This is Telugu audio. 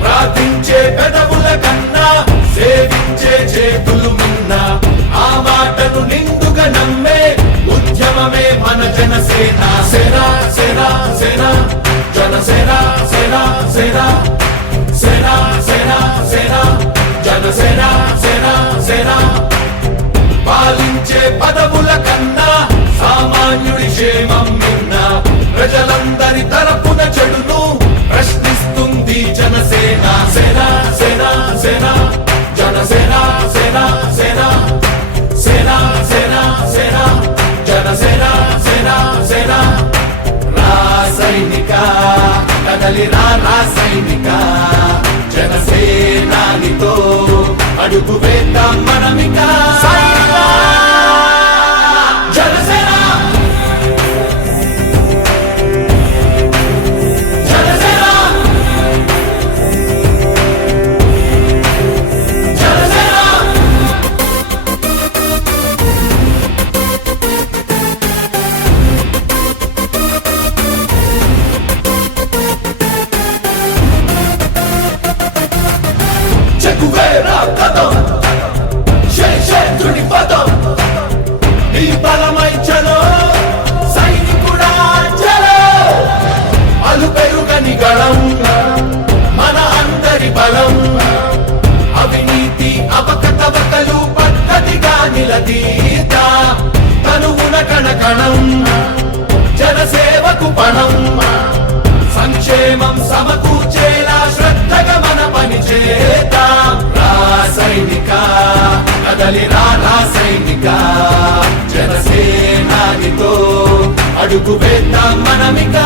ప్రార్థించే పెదవుల కన్నా సేవించే చేతులు మిన్నా ఆ మాటను నిండుగా నమ్మే ఉద్యమమే మన జనసేన. సేన సేన సేన జనసేన సేన సేన సేన సేన సేన జనసేన సేన సేన. పాలించే పదవుల కన్నా సామాన్యుడి క్షేమం మిన్న ప్రజలందరి తరపున చెడును ప్రశ్నిస్తుంది జనసేన. సేన సేన సేన జనసేన సేన సేన సేన సేన సేన జనసేన సేన సేన. రాసైనిక కదలి రాసైనిక జనసేనానితో అడుగు వేద్దాం మనమిక. జనసేన జనసేన జనసేన. చెగువేరా కదం శేషేంద్రుడి పదం నీ బలమై చలో సైనికుడా చలో. అలు పెరుగని గళం మన అందరి బలం అవినీతి అవకతవకలు పద్ధతిగా నిలదీత తనువున కణకణం జనసేవకు పణం సంక్షేమం సమకూర్చేలా శ్రద్ధగా మన పని చేద్దాం. రాసైనిక కదలి రాసైనిక జనసేనానితో అడుగు వేద్దాం మనమిక.